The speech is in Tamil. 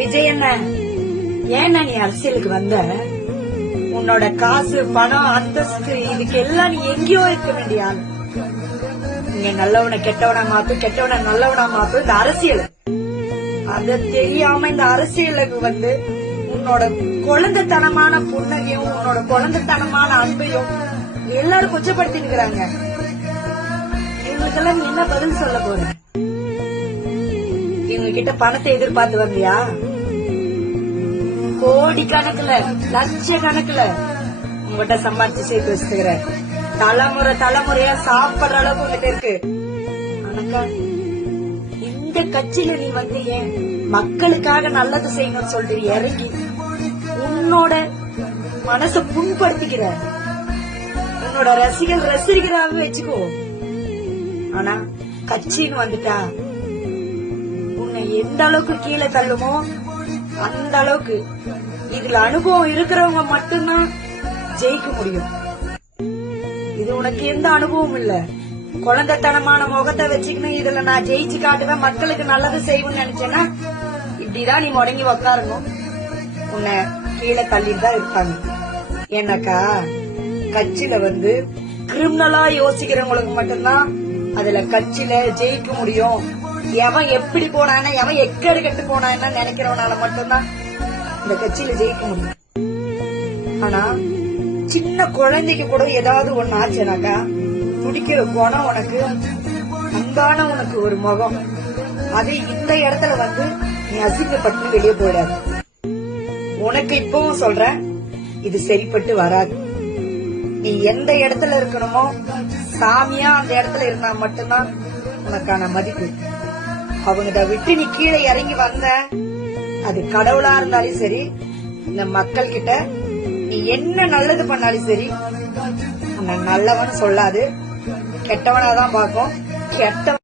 விஜய் என்ன ஏன்னா நீ அரசியலுக்கு வந்த? உன்னோட காசு பணம் அந்தஸ்து இதுக்கு எல்லாம் நீ எங்கேயோ இருக்க வேண்டிய ஆள். நீங்க நல்லவனை கெட்டவனா மாத்தும், கெட்டவனை நல்லவனா மாத்தும் இந்த அரசியல். அத தெரியாம இந்த அரசியலுக்கு வந்து உன்னோட குழந்தைத்தனமான புன்னகையும் உன்னோட குழந்தைத்தனமான அன்பையும் எல்லாரும் கொச்சப்படுத்தி இருக்கிறாங்க. இவங்களுக்கெல்லாம் நீ என்ன பதில் சொல்ல போற? இவங்க கிட்ட பணத்தை எதிர்பார்த்து வந்தியா? கோடி கணக்குல லட்ச கணக்குல உங்ககிட்ட சம்பாதிச்சு சேர்த்து வச்சுக்கிற தலைமுறை தலைமுறையா சாப்பிடுற அளவுக்கு உங்ககிட்ட இருக்கு. ஆனாக்கா இந்த கட்சியில நீ வந்து ஏன் மக்களுக்காக நல்லது செய்யணும்னு சொல்லிட்டு இறங்கி உன்னோட மனச புண்படுத்திக்கிற? உன்னோட ரசிகராகவே வச்சுக்கோ. ஆனா கட்சின்னு வந்துட்டா உன்னை எந்த அளவுக்கு கீழே தள்ளுமோ அந்த அளவுக்கு இதுல அனுபவம் இருக்கிறவங்க மட்டும்தான் ஜெயிக்க முடியும். இது உனக்கு எந்த அனுபவம் இல்ல. குழந்தைத்தனமான முகத்தை வச்சுக்கணும் இதுல நான் ஜெயிச்சு காட்டுவேன் மக்களுக்கு நல்லது செய்வேன்னு நினைச்சேன்னா இப்படிதான் நீ முடங்கி உக்காரணும். உன்னை கீழே தள்ளிட்டு தான் இருப்பாங்க. ஏன்னாக்கா கட்சியில வந்து கிரிமினலா யோசிக்கிறவங்களுக்கு மட்டும்தான் அதுல கட்சியில ஜெயிக்க முடியும். எவன் எப்படி போனான்னா எவன் எக்கடு கட்டு போனான்னா நினைக்கிறவனால மட்டும்தான் இந்த கட்சியில ஜெயிக்க முடியும். ஆனா சின்ன குழந்தைக்கு கூட ஏதாவது ஒண்ணு ஆச்சுனாக்கா துடிக்கிற குணம் உனக்கு, அன்பான உனக்கு ஒரு முகம், அது இந்த இடத்துல வந்து நீ அசிங்கப்பட்டு வெளியே போயிடாது. உனக்கு இப்பவும் சொல்ற இது சரிப்பட்டு வராது. நீ எந்த இடத்துல இருக்கணுமோ சாமியா அந்த இடத்துல இருந்தா மட்டும்தான் உனக்கான மதிப்பு. அவங்ககிட்ட விட்டு நீ கீழே இறங்கி வந்த, அது கடவுளா இருந்தாலும் சரி இந்த மக்கள் கிட்ட நீ என்ன நல்லது பண்ணாலும் சரி உன்னை நல்லவன் சொல்லாது, கெட்டவனாதான் பார்க்கும். கெட்ட